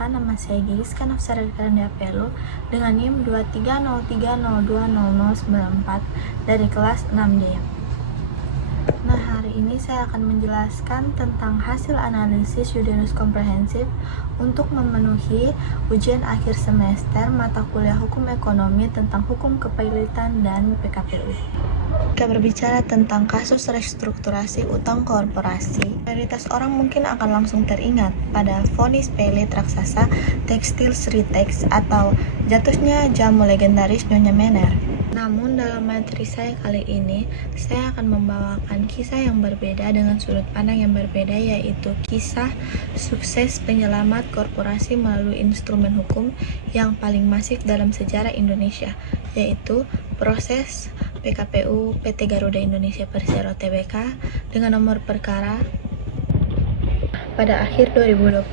perkenalkan, nama saya Giska Nafsara Karandapelo dengan NIM 2303020094 dari kelas 6D. Nah, hari ini saya akan menjelaskan tentang hasil analisis Udinus komprehensif untuk memenuhi ujian akhir semester mata kuliah Hukum Ekonomi tentang Hukum Kepailitan dan PKPU. Jika berbicara tentang kasus restrukturasi utang korporasi, mayoritas orang mungkin akan langsung teringat pada vonis pelit raksasa tekstil Sritex atau jatuhnya jamu legendaris Nyonya Menner. Namun dalam materi saya kali ini, saya akan membawakan kisah yang berbeda dengan sudut pandang yang berbeda, yaitu kisah sukses penyelamat korporasi melalui instrumen hukum yang paling masif dalam sejarah Indonesia, yaitu proses PKPU PT Garuda Indonesia Persero Tbk dengan nomor perkara pada akhir 2021,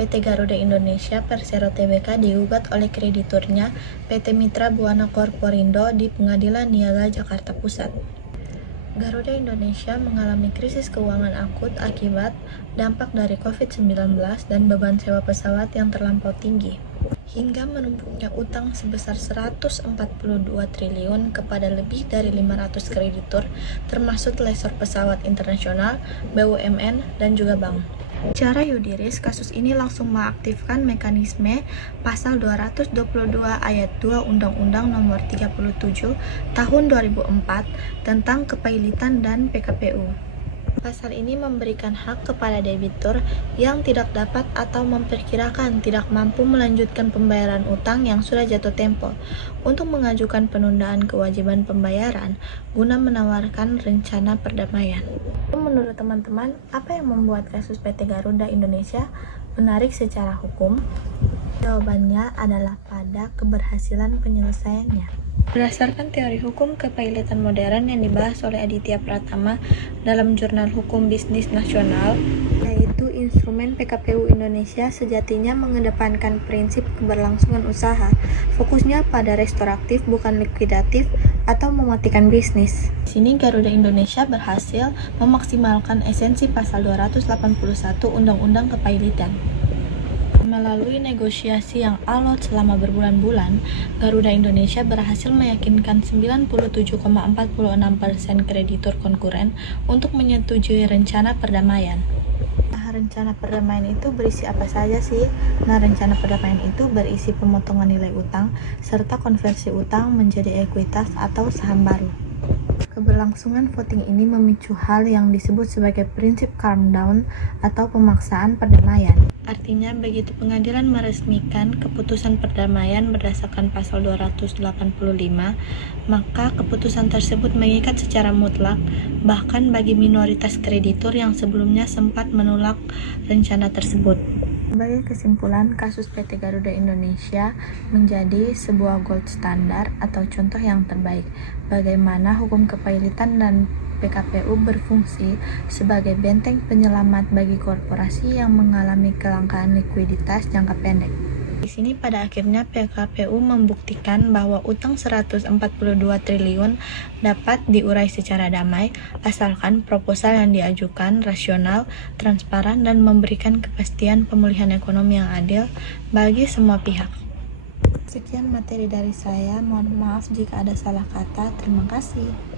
PT Garuda Indonesia Persero Tbk digugat oleh krediturnya PT Mitra Buana Corporindo di Pengadilan Niaga Jakarta Pusat. Garuda Indonesia mengalami krisis keuangan akut akibat dampak dari COVID-19 dan beban sewa pesawat yang terlampau tinggi, hingga menumpuknya utang sebesar 142 triliun kepada lebih dari 500 kreditur, termasuk lessor pesawat internasional, BUMN, dan juga bank. Secara yuridis, kasus ini langsung mengaktifkan mekanisme Pasal 222 Ayat 2 Undang-Undang Nomor 37 Tahun 2004 tentang Kepailitan dan PKPU. Pasal ini memberikan hak kepada debitur yang tidak dapat atau memperkirakan tidak mampu melanjutkan pembayaran utang yang sudah jatuh tempo untuk mengajukan penundaan kewajiban pembayaran guna menawarkan rencana perdamaian. Menurut teman-teman, apa yang membuat kasus PT Garuda Indonesia menarik secara hukum? Jawabannya adalah pada keberhasilan penyelesaiannya. Berdasarkan teori hukum kepailitan modern yang dibahas oleh Aditya Pratama dalam Jurnal Hukum Bisnis Nasional, yaitu instrumen PKPU Indonesia sejatinya mengedepankan prinsip keberlangsungan usaha, fokusnya pada restoratif bukan likuidatif atau mematikan bisnis. Di sini Garuda Indonesia berhasil memaksimalkan esensi pasal 281 Undang-Undang Kepailitan. Melalui negosiasi yang alot selama berbulan-bulan, Garuda Indonesia berhasil meyakinkan 97,46% kreditur konkuren untuk menyetujui rencana perdamaian. Nah, rencana perdamaian itu berisi apa saja sih? Nah, rencana perdamaian itu berisi pemotongan nilai utang serta konversi utang menjadi ekuitas atau saham baru. Keberlangsungan voting ini memicu hal yang disebut sebagai prinsip calm down atau pemaksaan perdamaian. Artinya, begitu pengadilan meresmikan keputusan perdamaian berdasarkan pasal 285, maka keputusan tersebut mengikat secara mutlak, bahkan bagi minoritas kreditur yang sebelumnya sempat menolak rencana tersebut. Sebagai kesimpulan, kasus PT Garuda Indonesia menjadi sebuah gold standar atau contoh yang terbaik bagaimana hukum kepailitan dan PKPU berfungsi sebagai benteng penyelamat bagi korporasi yang mengalami kelangkaan likuiditas jangka pendek. Di sini pada akhirnya PKPU membuktikan bahwa utang 142 triliun dapat diurai secara damai asalkan proposal yang diajukan rasional, transparan, dan memberikan kepastian pemulihan ekonomi yang adil bagi semua pihak. Sekian materi dari saya, mohon maaf jika ada salah kata. Terima kasih.